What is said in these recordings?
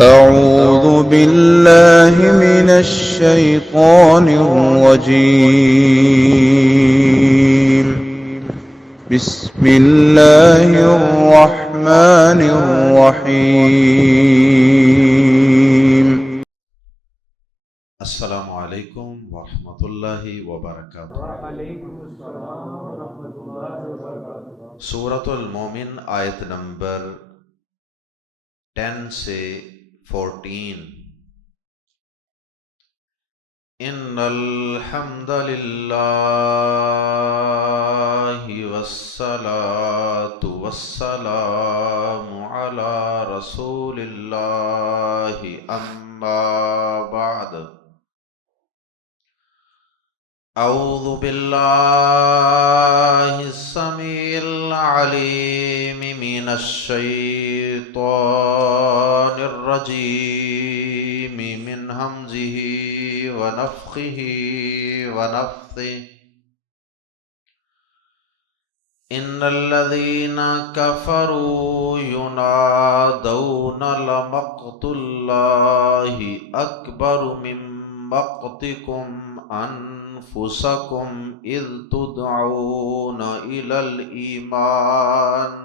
أعوذ بالله من الشيطان الرجيم. بسم الله الرحمن الرحيم. السلام علیکم ورحمۃ اللہ وبرکاتہ۔ سورۃ المومن آیت نمبر 10 سے 14۔ ان الحمد للہ والصلاة والسلام علی رسول اللہ اما بعد۔ اعوذ باللہ السمیع العلیم من الشیطان الرجیم من ہمزہ ونفخہ ونفثہ۔ ان الذین کفروا ینادون لمقت اللہ اکبر من مقتکم انفسکم اذ تدعون الی الایمان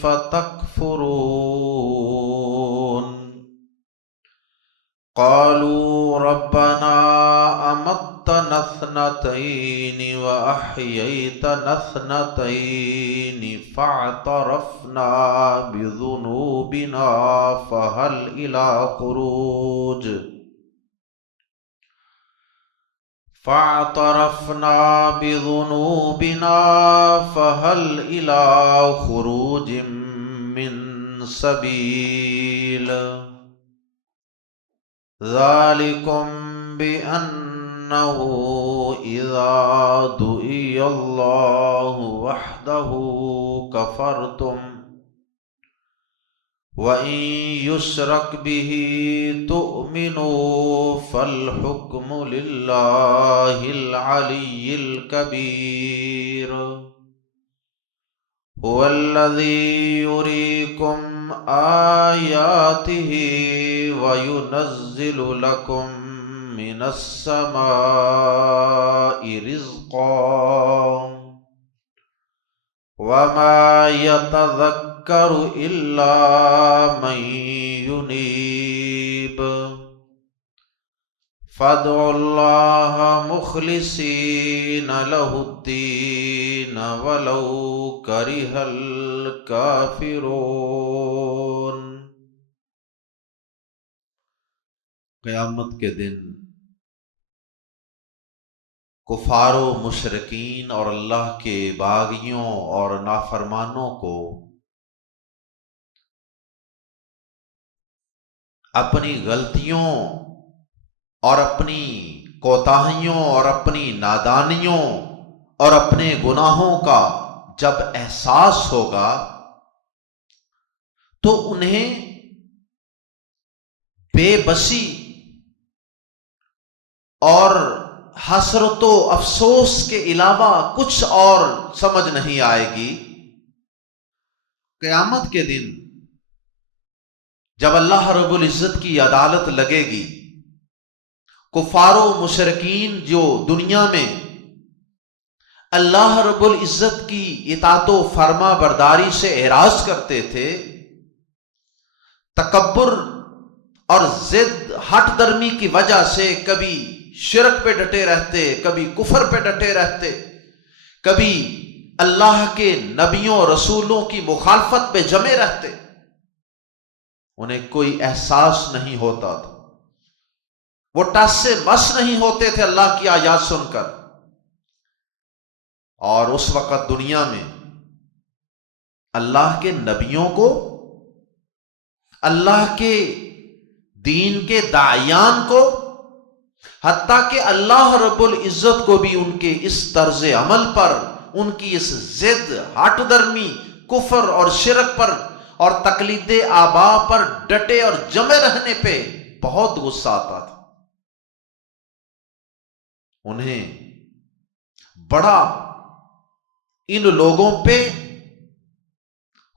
فتکفرون۔ قالوا ربنا امتنا اثنتين واحييتنا اثنتين فاعترفنا بذنوبنا فهل الى خروج من سبيل۔ ذلكم بأنه إذا دعي الله وحده كفرتم وإن يشرك به تؤمنوا فالحكم لله العلي الكبير۔ هو الذي يريكم آياته وينزل لكم من السماء رزقا وما يتذكر إلا من ينيب۔ فادعوا الله مخلصين له الدين ولو كره الكافرون۔ قیامت کے دن کفار و مشرکین اور اللہ کے باغیوں اور نافرمانوں کو اپنی غلطیوں اور اپنی کوتاہیوں اور اپنی نادانیوں اور اپنے گناہوں کا جب احساس ہوگا تو انہیں بے بسی اور حسرت و افسوس کے علاوہ کچھ اور سمجھ نہیں آئے گی۔ قیامت کے دن جب اللہ رب العزت کی عدالت لگے گی، کفار و مشرکین جو دنیا میں اللہ رب العزت کی اطاعت و فرما برداری سے اعراض کرتے تھے، تکبر اور ضد ہٹ درمی کی وجہ سے کبھی شرک پہ ڈٹے رہتے، کبھی کفر پہ ڈٹے رہتے، کبھی اللہ کے نبیوں رسولوں کی مخالفت پہ جمے رہتے، انہیں کوئی احساس نہیں ہوتا تھا، وہ ٹس سے مس نہیں ہوتے تھے اللہ کی آیات سن کر۔ اور اس وقت دنیا میں اللہ کے نبیوں کو، اللہ کے دین کے داعیان کو، حتیٰ کہ اللہ رب العزت کو بھی ان کے اس طرز عمل پر، ان کی اس ضد ہٹ درمی کفر اور شرک پر اور تقلید آبا پر ڈٹے اور جمے رہنے پہ بہت غصہ آتا تھا۔ انہیں بڑا ان لوگوں پہ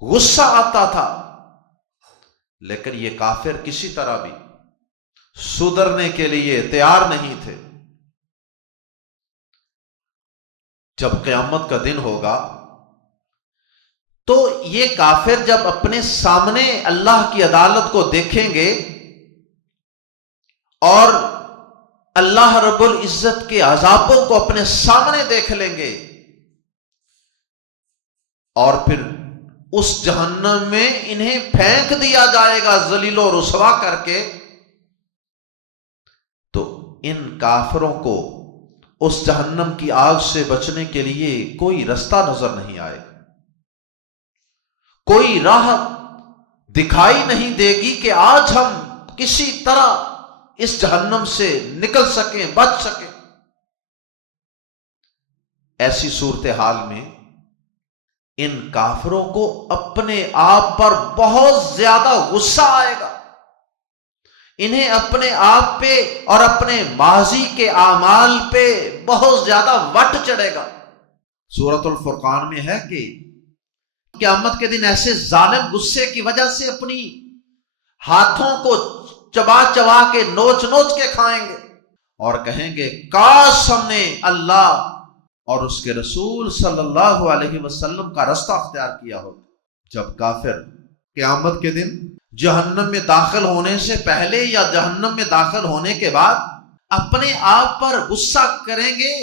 غصہ آتا تھا، لیکن یہ کافر کسی طرح بھی سدھرنے کے لیے تیار نہیں تھے۔ جب قیامت کا دن ہوگا تو یہ کافر جب اپنے سامنے اللہ کی عدالت کو دیکھیں گے اور اللہ رب العزت کے عذابوں کو اپنے سامنے دیکھ لیں گے، اور پھر اس جہنم میں انہیں پھینک دیا جائے گا ذلیل و رسوا کر کے، تو ان کافروں کو اس جہنم کی آگ سے بچنے کے لیے کوئی رستہ نظر نہیں آئے، کوئی راہ دکھائی نہیں دے گی کہ آج ہم کسی طرح اس جہنم سے نکل سکیں، بچ سکیں۔ ایسی صورتحال میں ان کافروں کو اپنے آپ پر بہت زیادہ غصہ آئے گا، انہیں اپنے آپ پہ اور اپنے ماضی کے اعمال پہ بہت زیادہ وٹ چڑھے گا۔ سورۃ الفرقان میں ہے کہ قیامت کے دن ایسے ظالم غصے کی وجہ سے اپنی ہاتھوں کو چبا چبا کے نوچ نوچ کے کھائیں گے اور کہیں گے کاش ہم نے اللہ اور اس کے رسول صلی اللہ علیہ وسلم کا رستہ اختیار کیا ہو۔ جب کافر قیامت کے دن جہنم میں داخل ہونے سے پہلے یا جہنم میں داخل ہونے کے بعد اپنے آپ پر غصہ کریں گے،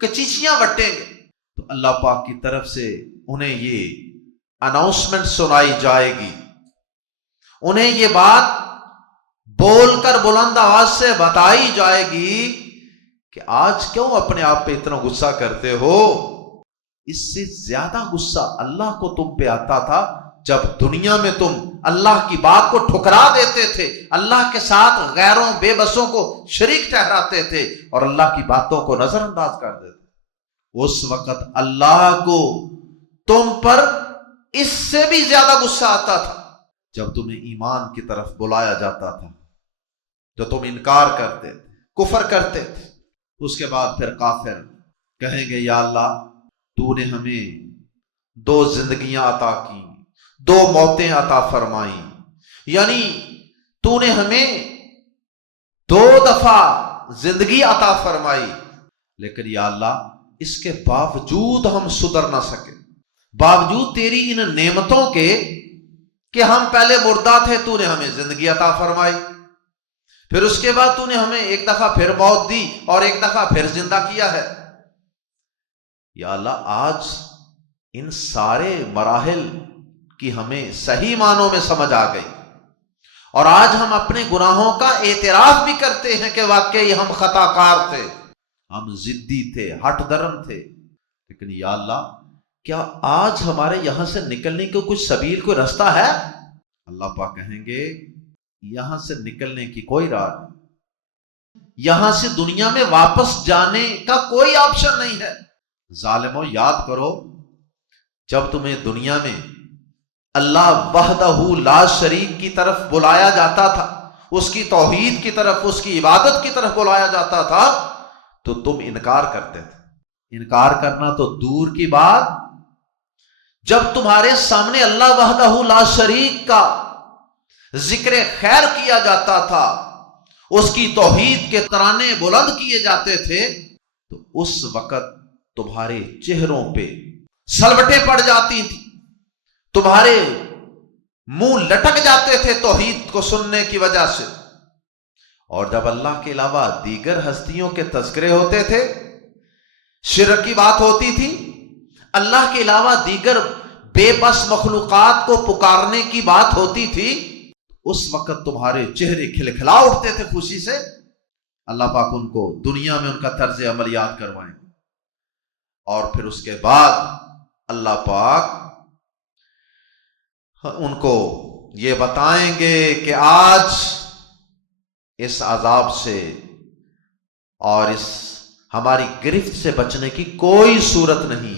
کچیچیاں وٹیں گے، تو اللہ پاک کی طرف سے انہیں یہ اناؤنسمنٹ سنائی جائے گی، انہیں یہ بات بول کر بلند آواز سے بتائی جائے گی کہ آج کیوں اپنے آپ پہ اتنا غصہ کرتے ہو؟ اس سے زیادہ غصہ اللہ کو تم پہ آتا تھا جب دنیا میں تم اللہ کی بات کو ٹھکرا دیتے تھے، اللہ کے ساتھ غیروں بے بسوں کو شریک ٹھہراتے تھے اور اللہ کی باتوں کو نظر انداز کر دیتے۔ اس وقت اللہ کو تم پر اس سے بھی زیادہ غصہ آتا تھا جب تمہیں ایمان کی طرف بلایا جاتا تھا، جو تم انکار کرتے تھے، کفر کرتے تھے۔ اس کے بعد پھر کافر کہیں گے یا اللہ تو نے ہمیں 2 زندگیاں عطا کی، 2 موتیں عطا فرمائی، یعنی تو نے ہمیں 2 دفعہ زندگی عطا فرمائی، لیکن یا اللہ اس کے باوجود ہم سدھر نہ سکے، باوجود تیری ان نعمتوں کے کہ ہم پہلے مردہ تھے، تو نے ہمیں زندگی عطا فرمائی، پھر اس کے بعد تو نے ہمیں ایک دفعہ پھر موت دی اور ایک دفعہ پھر زندہ کیا ہے۔ یا اللہ آج ان سارے مراحل کی ہمیں صحیح معنوں میں سمجھ آ گئی، اور آج ہم اپنے گناہوں کا اعتراف بھی کرتے ہیں کہ واقعی ہم خطا کار تھے، ہم ضدی تھے، ہٹ درم تھے، لیکن یا اللہ کیا آج ہمارے یہاں سے نکلنے کو کوئی سبیل، کوئی رستہ ہے؟ اللہ پاک کہیں گے یہاں سے نکلنے کی کوئی راہ نہیں، یہاں سے دنیا میں واپس جانے کا کوئی آپشن نہیں ہے۔ ظالموں یاد کرو جب تمہیں دنیا میں اللہ وحدہ لا شریک کی طرف بلایا جاتا تھا، اس کی توحید کی طرف، اس کی عبادت کی طرف بلایا جاتا تھا تو تم انکار کرتے تھے۔ انکار کرنا تو دور کی بات، جب تمہارے سامنے اللہ وحدہ لا شریک کا ذکر خیر کیا جاتا تھا، اس کی توحید کے ترانے بلند کیے جاتے تھے، تو اس وقت تمہارے چہروں پہ سلوٹیں پڑ جاتی تھی، تمہارے منہ لٹک جاتے تھے توحید کو سننے کی وجہ سے۔ اور جب اللہ کے علاوہ دیگر ہستیوں کے تذکرے ہوتے تھے، شرک کی بات ہوتی تھی، اللہ کے علاوہ دیگر بے بس مخلوقات کو پکارنے کی بات ہوتی تھی، اس وقت تمہارے چہرے کھلکھلا اٹھتے تھے خوشی سے۔ اللہ پاک ان کو دنیا میں ان کا طرز عمل یاد کروائیں، اور پھر اس کے بعد اللہ پاک ان کو یہ بتائیں گے کہ آج اس عذاب سے اور اس ہماری گرفت سے بچنے کی کوئی صورت نہیں۔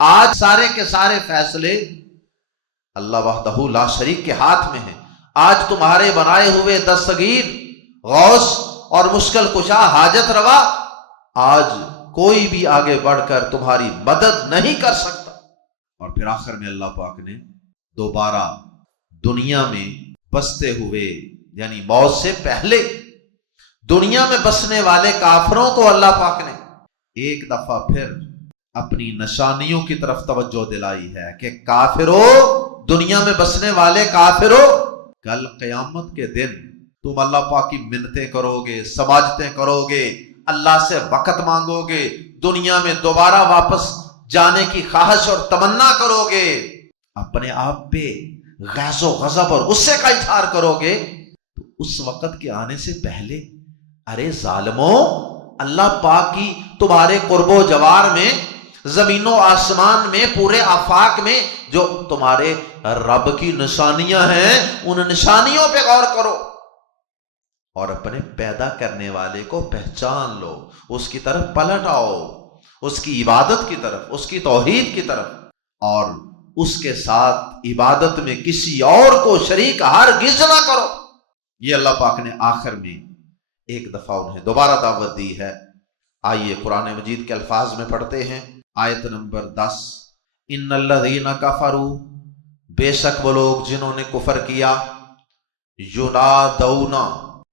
آج سارے کے سارے فیصلے اللہ وحدہ لا شریک کے ہاتھ میں ہیں۔ آج تمہارے بنائے ہوئے دستگیر، غوث اور مشکل کشا، حاجت روا، آج کوئی بھی آگے بڑھ کر تمہاری مدد نہیں کر سکتا۔ اور پھر آخر میں اللہ پاک نے دوبارہ دنیا میں بستے ہوئے یعنی موت سے پہلے دنیا میں بسنے والے کافروں کو اللہ پاک نے ایک دفعہ پھر اپنی نشانیوں کی طرف توجہ دلائی ہے کہ کافروں، دنیا میں بسنے والے کافروں، کل قیامت کے دن تم اللہ پاک کی منتیں کرو گے، سماجتیں کرو گے، اللہ سے وقت مانگو گے، دنیا میں دوبارہ واپس جانے کی خواہش اور تمنا کرو گے، اپنے آپ پہ غیظ و غضب اور غصے کا اظہار کرو گے، تو اس وقت کے آنے سے پہلے ارے ظالموں، اللہ پاک کی تمہارے قرب و جوار میں، زمین و آسمان میں، پورے آفاق میں جو تمہارے رب کی نشانیاں ہیں، ان نشانیوں پہ غور کرو اور اپنے پیدا کرنے والے کو پہچان لو، اس کی طرف پلٹ آؤ، اس کی عبادت کی طرف، اس کی توحید کی طرف، اور اس کے ساتھ عبادت میں کسی اور کو شریک ہرگز نہ کرو۔ یہ اللہ پاک نے آخر میں ایک دفعہ انہیں دوبارہ دعوت دی ہے۔ آئیے قرآن مجید کے الفاظ میں پڑھتے ہیں، آیت نمبر 10، ان الذین کفروا، بے شک وہ لوگ جنہوں نے کفر کیا، ینادون،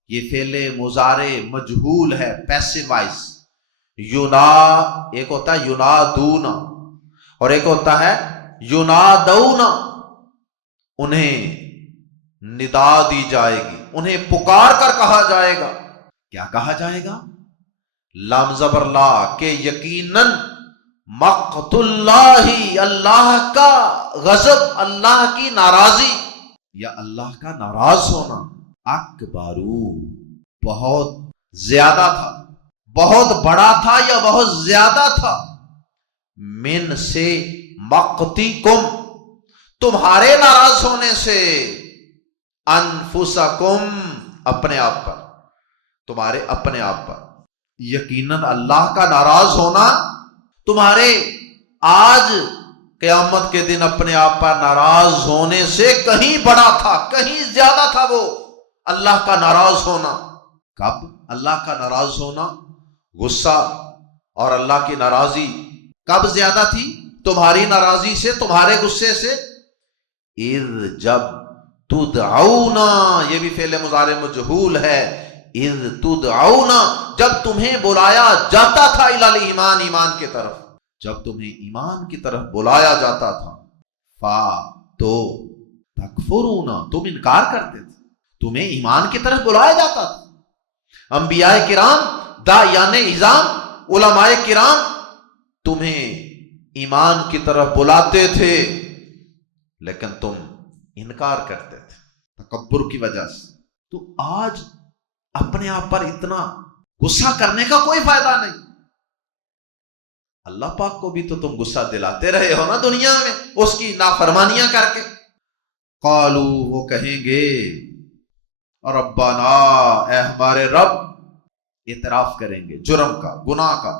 یہ فعل مضارع مجہول ہے، پیسو وائس، ایک ہوتا ہے ینادون اور ایک ہوتا ہے ینادون، انہیں ندا دی جائے گی، انہیں پکار کر کہا جائے گا۔ کیا کہا جائے گا؟ لام زبر لا، کہ یقیناً مقت اللہ، اللہ کا غضب، اللہ کی ناراضی یا اللہ کا ناراض ہونا، اکبرو، بہت زیادہ تھا، بہت بڑا تھا یا بہت زیادہ تھا، من سے مقتکم، تمہارے ناراض ہونے سے، انفسکم، اپنے آپ پر، تمہارے اپنے آپ پر، یقیناً اللہ کا ناراض ہونا تمہارے آج قیامت کے دن اپنے آپ پر ناراض ہونے سے کہیں بڑا تھا، کہیں زیادہ تھا وہ اللہ کا ناراض ہونا۔ کب اللہ کا ناراض ہونا؟ غصہ اور اللہ کی ناراضی کب زیادہ تھی؟ تمہاری ناراضی سے، تمہارے غصے سے، اذ، جب، تدعون، یہ بھی فعل مضارع مجہول ہے، اذ تدعون، جب تمہیں بلایا جاتا تھا، الی الایمان، ایمان کی طرف، جب تمہیں ایمان کی طرف بلایا جاتا تھا، فا، تو، تکفرون، تم انکار کرتے تھے، تمہیں ایمان کی طرف بلایا جاتا تھا، انبیاء کرام، داعیان اعظام، علماء کرام تمہیں ایمان کی طرف بلاتے تھے، لیکن تم انکار کرتے تھے تکبر کی وجہ سے۔ تو آج اپنے آپ پر اتنا غصہ کرنے کا کوئی فائدہ نہیں، اللہ پاک کو بھی تو تم غصہ دلاتے رہے ہو نا دنیا میں، اس کی نافرمانیاں کر کے۔ قالو، وہ کہیں گے، ربنا، اے ہمارے رب، اعتراف کریں گے جرم کا، گناہ کا،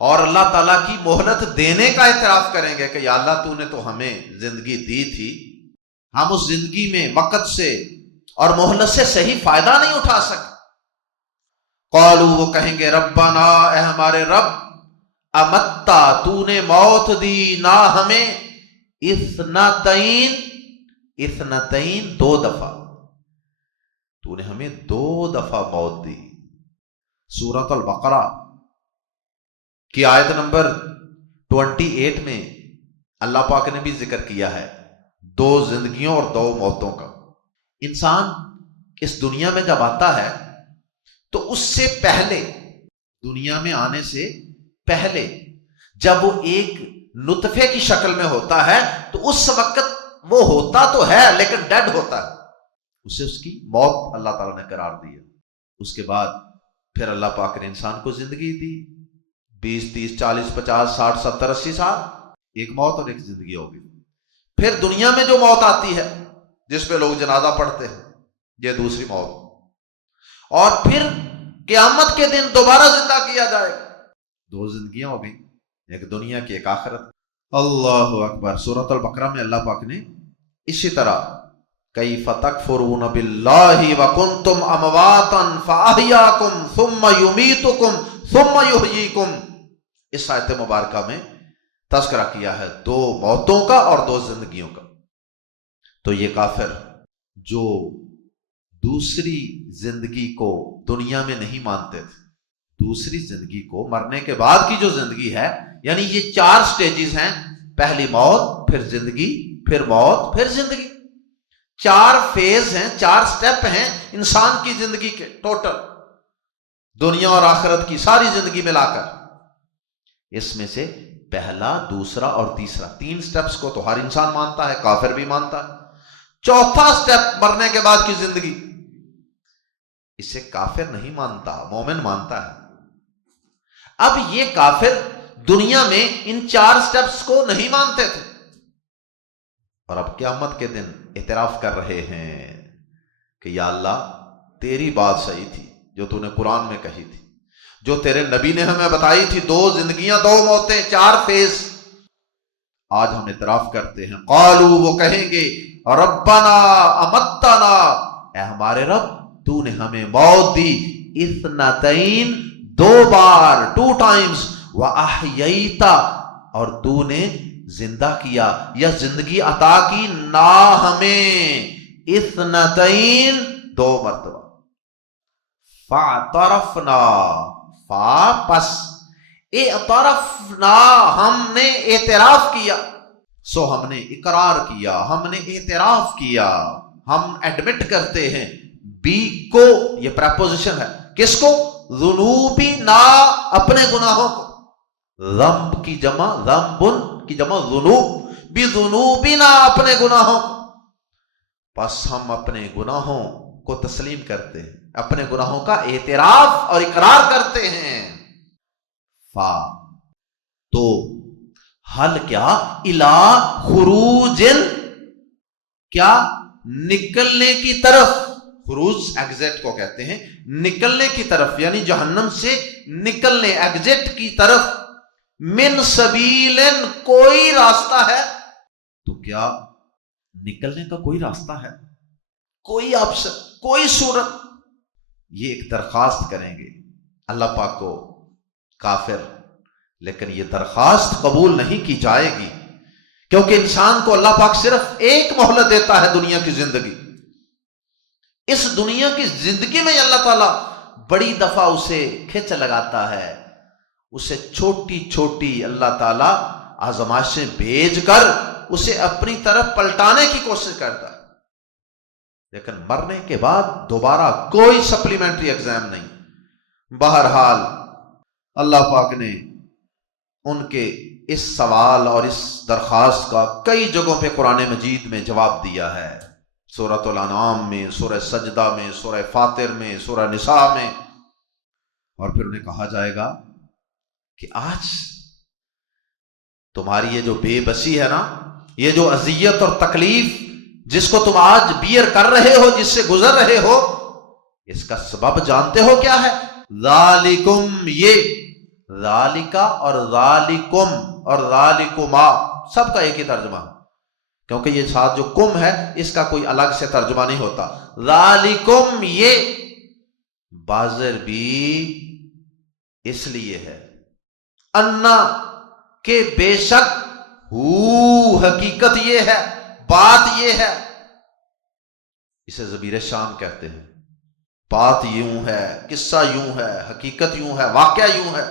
اور اللہ تعالیٰ کی مہلت دینے کا اعتراف کریں گے کہ یا اللہ تو نے تو ہمیں زندگی دی تھی، ہم اس زندگی میں وقت سے اور مہلت سے صحیح فائدہ نہیں اٹھا سکے۔ قالو، وہ کہیں گے، ربنا، اے ہمارے رب، امتا، تو نے موت دی نا ہمیں، اثنتین، 2 دفعہ، تو نے ہمیں 2 دفعہ موت دی۔ سورۃ البقرہ کی آیت نمبر 28 میں اللہ پاک نے بھی ذکر کیا ہے 2 زندگیوں اور 2 موتوں کا۔ انسان اس دنیا میں جب آتا ہے تو اس سے پہلے، دنیا میں آنے سے پہلے، جب وہ ایک نطفے کی شکل میں ہوتا ہے تو اس وقت وہ ہوتا تو ہے لیکن ڈیڈ ہوتا ہے، اسے اس کی موت اللہ تعالیٰ نے قرار دیا۔ اس کے بعد پھر اللہ پاک نے انسان کو زندگی دی، 20 30 40 50 60 70 80 سال، ایک موت اور ایک زندگی ہوگی۔ پھر دنیا میں جو موت آتی ہے جس پہ لوگ جنازہ پڑھتے ہیں، یہ دوسری موت، اور پھر قیامت کے دن دوبارہ زندہ کیا جائے گا۔ 2 زندگیاں ہو گئی، ایک دنیا کی، ایک آخرت۔ اللہ اکبر۔ سورۃ البقرہ میں اللہ پاک نے اسی طرح کیف تکفرون باللہ وکنتم امواتا فاحیاکم ثم یمیتکم ثم یحییکم، اس آیت مبارکہ میں تذکرہ کیا ہے 2 موتوں کا اور 2 زندگیوں کا۔ تو یہ کافر جو دوسری زندگی کو دنیا میں نہیں مانتے تھے، دوسری زندگی کو، مرنے کے بعد کی جو زندگی ہے، یعنی یہ 4 سٹیجز ہیں، پہلی موت، پھر زندگی، پھر موت، پھر زندگی، 4 فیز ہیں، 4 سٹیپ ہیں انسان کی زندگی کے ٹوٹل، دنیا اور آخرت کی ساری زندگی ملا کر۔ اس میں سے پہلا، دوسرا اور تیسرا، 3 سٹیپس کو تو ہر انسان مانتا ہے، کافر بھی مانتا ہے۔ چوتھا سٹیپ مرنے کے بعد کی زندگی، اسے کافر نہیں مانتا، مومن مانتا ہے۔ اب یہ کافر دنیا میں ان 4 سٹیپس کو نہیں مانتے تھے، اور اب قیامت کے دن اعتراف کر رہے ہیں کہ یا اللہ تیری بات صحیح تھی جو تو نے قرآن میں کہی تھی، جو تیرے نبی نے ہمیں بتائی تھی، 2 زندگیاں، 2 موتیں، 4 فیز، آج ہم اعتراف کرتے ہیں۔ قالو، وہ کہیں گے، ربنا امتنا، اے ہمارے رب تو نے ہمیں موت دی، اثنتین، 2 بار، 2 ٹائمز، واحییتا، اور تو نے زندہ کیا یا زندگی عطا کی نا ہمیں، اثنتین، 2 مرتبہ، فاعترفنا، فا پس، اعترفنا، ہم نے اعتراف کیا، سو ہم نے اقرار کیا، ہم نے اعتراف کیا، ہم ایڈمٹ کرتے ہیں، بی کو، یہ پریپوزیشن ہے، کس کو؟ ذنوبنا، اپنے گناہوں کو، ذنب کی جمع، ذنبن کی جمع ذنوب، بذنوبنا، اپنے گناہوں کو، پس ہم اپنے گناہوں کو تسلیم کرتے ہیں، اپنے گناہوں کا اعتراف اور اقرار کرتے ہیں۔ فا، تو حل کیا، الا خروجن، کیا، نکلنے کی طرف، خروج ایگزٹ کو کہتے ہیں، نکلنے کی طرف، یعنی جہنم سے نکلنے، ایگزٹ کی طرف، من سبیل، کوئی راستہ ہے، تو کیا نکلنے کا کوئی راستہ ہے، کوئی آپشن، کوئی صورت؟ یہ ایک درخواست کریں گے اللہ پاک کو کافر، لیکن یہ درخواست قبول نہیں کی جائے گی، کیونکہ انسان کو اللہ پاک صرف ایک مہلت دیتا ہے، دنیا کی زندگی۔ اس دنیا کی زندگی میں اللہ تعالیٰ بڑی دفعہ اسے کھچ لگاتا ہے، اسے چھوٹی چھوٹی اللہ تعالیٰ آزمائشیں بھیج کر اسے اپنی طرف پلٹانے کی کوشش کرتا ہے، لیکن مرنے کے بعد دوبارہ کوئی سپلیمنٹری ایگزام نہیں۔ بہرحال اللہ پاک نے ان کے اس سوال اور اس درخواست کا کئی جگہوں پہ قرآن مجید میں جواب دیا ہے، سورۃ الانعام میں، سورہ سجدہ میں، سورہ فاطر میں، سورہ نساء میں، اور پھر انہیں کہا جائے گا کہ آج تمہاری یہ جو بے بسی ہے نا، یہ جو اذیت اور تکلیف جس کو تم آج بیئر کر رہے ہو، جس سے گزر رہے ہو، اس کا سبب جانتے ہو کیا ہے؟ ذالکم، یہ ذالکا اور ذالکم اور ذالکما سب کا ایک ہی ترجمہ، کیونکہ یہ ساتھ جو کم ہے اس کا کوئی الگ سے ترجمہ نہیں ہوتا۔ ذالکم، یہ بازر بھی اس لیے ہے، انا، کہ بے شک، ہو، حقیقت یہ ہے، بات یہ ہے، اسے ضمیر شان کہتے ہیں، بات یوں ہے، قصہ یوں ہے، حقیقت یوں ہے، واقعہ یوں ہے۔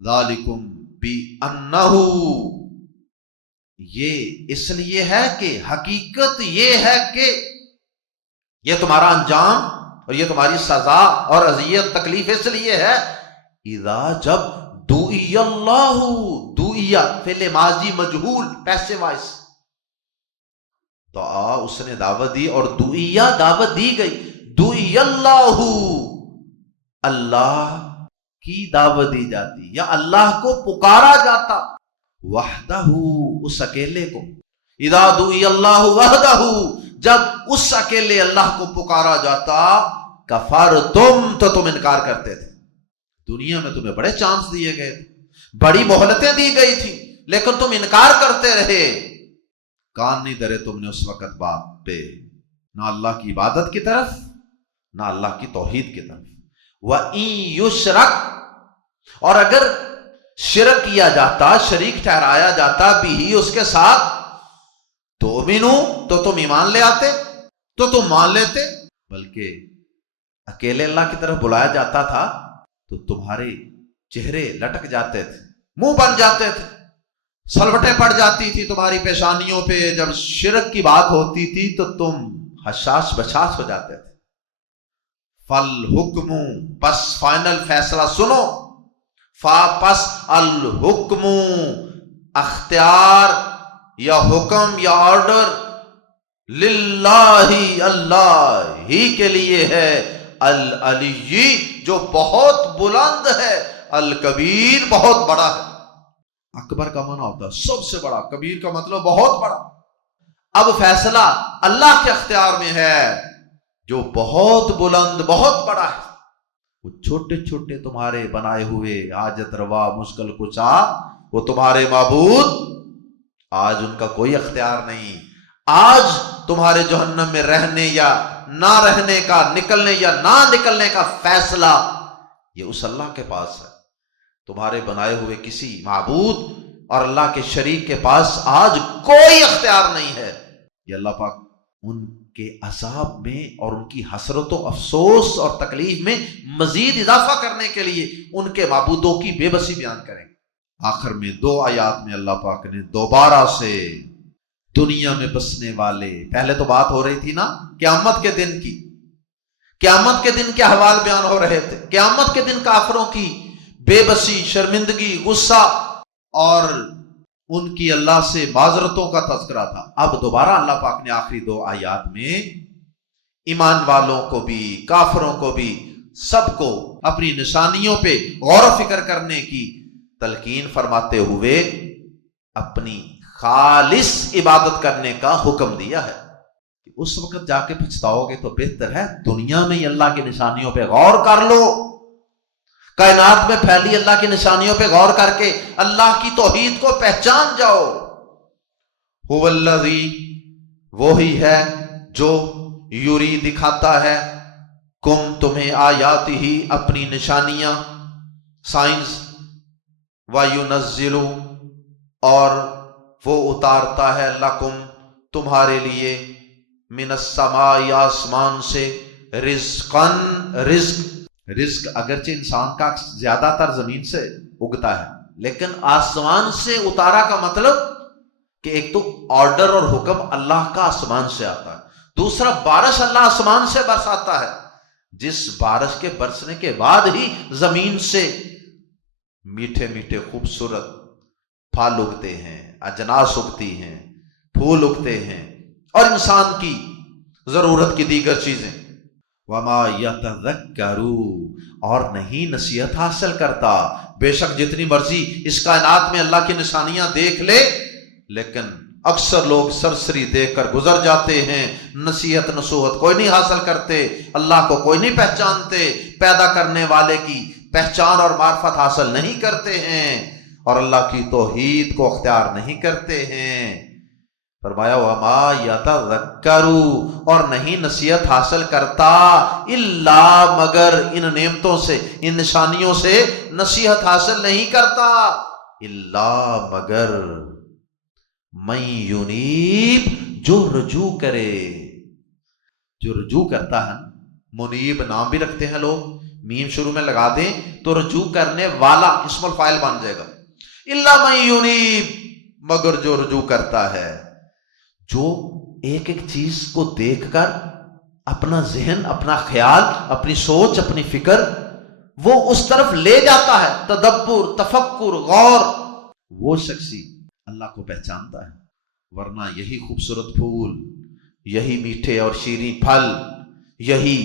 ذالکم بِأَنَّهُ، یہ اس لیے ہے کہ حقیقت یہ ہے کہ یہ تمہارا انجام اور یہ تمہاری سزا اور اذیت تکلیف اس لیے ہے، اذا، جب، دعی اللہ، دعی فعل ماضی مجہول پیسے وائس، دعا اس نے دعوت دی اور دعیہ دعوت دی گئی، دعی اللہ، اللہ کی دعوت دی جاتی یا اللہ کو پکارا جاتا، وحدہ، اس اکیلے کو، اذا دعی اللہ وحدہ، جب اس اکیلے اللہ کو پکارا جاتا، کفرتم، تو تم انکار کرتے تھے۔ دنیا میں تمہیں بڑے چانس دیے گئے تھے، بڑی مہلتیں دی گئی تھی، لیکن تم انکار کرتے رہے، کان نہیں دھرے تم نے اس وقت بات پہ، نہ اللہ کی عبادت کی طرف نہ اللہ کی توحید کی طرف۔ وَإِن يُشْرَكْ، اور اگر شرک کیا جاتا، شریک ٹھہرایا جاتا بھی اس کے ساتھ، تو تم ایمان لے آتے، تو تم مان لیتے، بلکہ اکیلے اللہ کی طرف بلایا جاتا تھا تو تمہارے چہرے لٹک جاتے تھے، منہ بن جاتے تھے، سلوٹیں پڑ جاتی تھی تمہاری پیشانیوں پہ۔ جب شرک کی بات ہوتی تھی تو تم حساس بشاس ہو جاتے تھے۔ فالحکم، پس فائنل فیصلہ سنو، پس الحکم، اختیار یا حکم یا آرڈر، للہ، اللہ ہی کے لیے ہے، العلی، جو بہت بلند ہے، الکبیر، بہت بڑا ہے۔ اکبر کا معنی ہوتا ہے سب سے بڑا، کبیر کا مطلب بہت بڑا۔ اب فیصلہ اللہ کے اختیار میں ہے جو بہت بلند، بہت بڑا ہے۔ وہ چھوٹے چھوٹے تمہارے بنائے ہوئے حاجت روا مشکل کشا، وہ تمہارے معبود، آج ان کا کوئی اختیار نہیں۔ آج تمہارے جہنم میں رہنے یا نہ رہنے کا، نکلنے یا نہ نکلنے کا فیصلہ یہ اس اللہ کے پاس ہے۔ تمہارے بنائے ہوئے کسی معبود اور اللہ کے شریک کے پاس آج کوئی اختیار نہیں ہے۔ یہ اللہ پاک ان کے عذاب میں اور ان کی حسرت و افسوس اور تکلیف میں مزید اضافہ کرنے کے لیے ان کے معبودوں کی بے بسی بیان کریں گے۔ آخر میں 2 آیات میں اللہ پاک نے دوبارہ سے دنیا میں بسنے والے، پہلے تو بات ہو رہی تھی نا قیامت کے دن کی، قیامت کے دن کے احوال بیان ہو رہے تھے، قیامت کے دن کافروں کی بے بسی، شرمندگی، غصہ اور ان کی اللہ سے معذرتوں کا تذکرہ تھا۔ اب دوبارہ اللہ پاک نے آخری 2 آیات میں ایمان والوں کو بھی، کافروں کو بھی، سب کو اپنی نشانیوں پہ غور و فکر کرنے کی تلقین فرماتے ہوئے اپنی خالص عبادت کرنے کا حکم دیا ہے۔ اس وقت جا کے پچھتاؤ گے تو بہتر ہے دنیا میں ہی اللہ کی نشانیوں پہ غور کر لو، کائنات میں پھیلی اللہ کی نشانیوں پہ غور کر کے اللہ کی توحید کو پہچان جاؤ۔ هو الذی، وہی ہے جو یوری دکھاتا ہے، کم تمہیں آیاتی ہی اپنی نشانیاں، سائنس، وَيُنَزِّلُ، اور وہ اتارتا ہے، لکم، تمہارے لیے، من السماء، آسمان سے، رزقاً، رزق اگرچہ انسان کا زیادہ تر زمین سے اگتا ہے، لیکن آسمان سے اتارا کا مطلب کہ ایک تو آرڈر اور حکم اللہ کا آسمان سے آتا ہے، دوسرا بارش اللہ آسمان سے برساتا ہے، جس بارش کے برسنے کے بعد ہی زمین سے میٹھے میٹھے خوبصورت پھل اگتے ہیں، اجناس اگتی ہیں، پھول اگتے ہیں، اور انسان کی ضرورت کی دیگر چیزیں۔ وما یتذکروا، اور نہیں نصیحت حاصل کرتا۔ بے شک جتنی مرضی اس کائنات میں اللہ کی نشانیاں دیکھ لے، لیکن اکثر لوگ سرسری دیکھ کر گزر جاتے ہیں، نصیحت نصوحت کوئی نہیں حاصل کرتے، اللہ کو کوئی نہیں پہچانتے، پیدا کرنے والے کی پہچان اور معرفت حاصل نہیں کرتے ہیں، اور اللہ کی توحید کو اختیار نہیں کرتے ہیں۔ فرمایا وما یتذکروا، اور نہیں نصیحت حاصل کرتا، الا، مگر، ان نعمتوں سے، ان نشانیوں سے نصیحت حاصل نہیں کرتا، الا، مگر، من ینیب، جو رجوع کرے، جو رجوع کرتا ہے۔ منیب نام بھی رکھتے ہیں لوگ، میم شروع میں لگا دیں تو رجوع کرنے والا اسم الفاعل بن جائے گا۔ الا من ینیب، مگر جو رجوع کرتا ہے، جو ایک ایک چیز کو دیکھ کر اپنا ذہن، اپنا خیال، اپنی سوچ، اپنی فکر وہ اس طرف لے جاتا ہے، تدبر، تفکر، غور، وہ شخصی اللہ کو پہچانتا ہے۔ ورنہ یہی خوبصورت پھول، یہی میٹھے اور شیریں پھل، یہی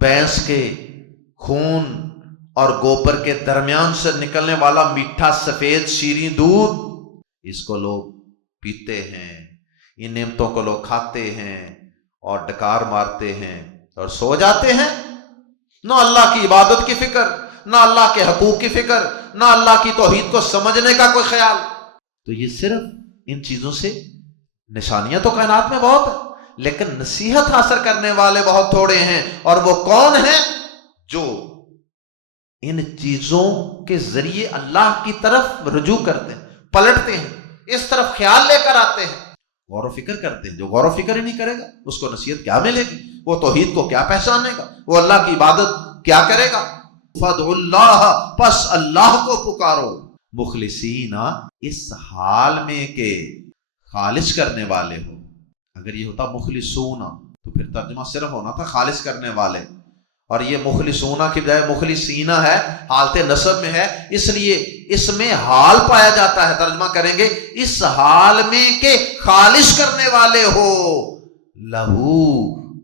بھینس کے خون اور گوبر کے درمیان سے نکلنے والا میٹھا سفید شیریں دودھ، اس کو لوگ پیتے ہیں، ان نعمتوں کو لوگ کھاتے ہیں اور ڈکار مارتے ہیں اور سو جاتے ہیں، نہ اللہ کی عبادت کی فکر، نہ اللہ کے حقوق کی فکر، نہ اللہ کی توحید کو سمجھنے کا کوئی خیال۔ تو یہ صرف ان چیزوں سے، نشانیاں تو کائنات میں بہت ہیں، لیکن نصیحت حاصل کرنے والے بہت تھوڑے ہیں، اور وہ کون ہیں؟ جو ان چیزوں کے ذریعے اللہ کی طرف رجوع کرتے ہیں، پلٹتے ہیں، اس طرف خیال لے کر آتے ہیں، غور و فکر کرتے ہیں۔ جو غور و فکر ہی نہیں کرے گا اس کو نصیحت کیا ملے گی؟ وہ توحید کو کیا پہچانے گا؟ وہ اللہ کی عبادت کیا کرے گا؟ فَادْعُوا اللَّهَ، پس اللہ کو پکارو، مخلصین، اس حال میں کہ خالص کرنے والے ہو۔ اگر یہ ہوتا مخلصون تو پھر ترجمہ صرف ہونا تھا خالص کرنے والے، اور یہ مخلصون کی بجائے مخلصین ہے، حالت نصب میں ہے، اس لیے اس میں حال پایا جاتا ہے۔ ترجمہ کریں گے اس حال میں کہ خالص کرنے والے ہو، لہو،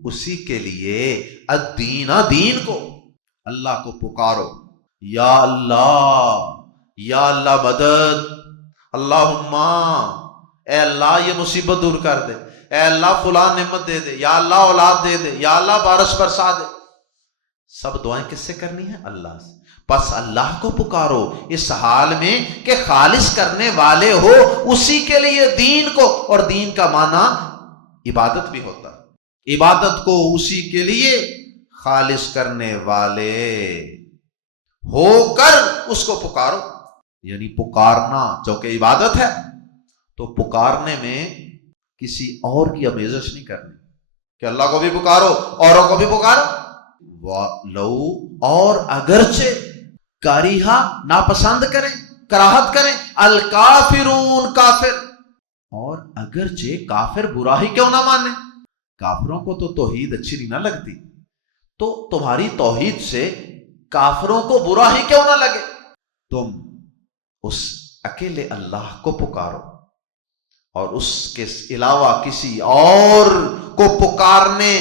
اسی کے لیے، الدین، دین کو، اللہ کو پکارو، یا اللہ مدد، اللہم، اے اللہ یہ مصیبت دور کر دے، اے اللہ فلاں نعمت دے دے، یا اللہ اولاد دے دے، یا اللہ بارش برسا دے۔ سب دعائیں کس سے کرنی ہیں؟ اللہ سے۔ پس اللہ کو پکارو اس حال میں کہ خالص کرنے والے ہو اسی کے لیے دین کو، اور دین کا معنی عبادت بھی ہوتا ہے، عبادت کو اسی کے لیے خالص کرنے والے ہو کر اس کو پکارو، یعنی پکارنا جو کہ عبادت ہے، تو پکارنے میں کسی اور کی آمیزش نہیں کرنی کہ اللہ کو بھی پکارو اوروں کو بھی پکارو۔ لو، اور اگرچہ کریہا، ناپسند کریں، کراہت کریں، الکافرون، کافر، اور اگرچہ کافر برا ہی کیوں نہ مانے، کافروں کو تو توحید اچھی نہیں نہ لگتی، تو تمہاری توحید سے کافروں کو برا ہی کیوں نہ لگے، تم اس اکیلے اللہ کو پکارو، اور اس کے علاوہ کسی اور کو پکارنے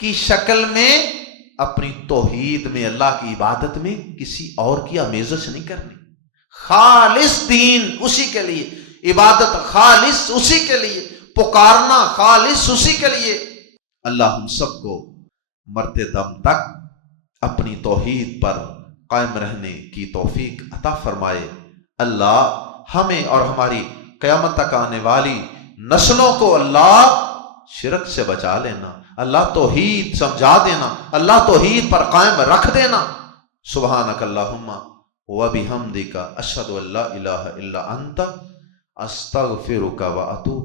کی شکل میں اپنی توحید میں، اللہ کی عبادت میں کسی اور کی آمیزش نہیں کرنی۔ خالص دین اسی کے لیے، عبادت خالص اسی کے لیے، پکارنا خالص اسی کے لیے۔ اللہ ہم سب کو مرتے دم تک اپنی توحید پر قائم رہنے کی توفیق عطا فرمائے۔ اللہ ہمیں اور ہماری قیامت تک آنے والی نسلوں کو اللہ شرک سے بچا لینا، اللہ توحید سمجھا دینا، اللہ توحید پر قائم رکھ دینا۔ سبحانک اللہم وبحمدک، اشہد ان لا الہ الا انت، استغفرک واتوب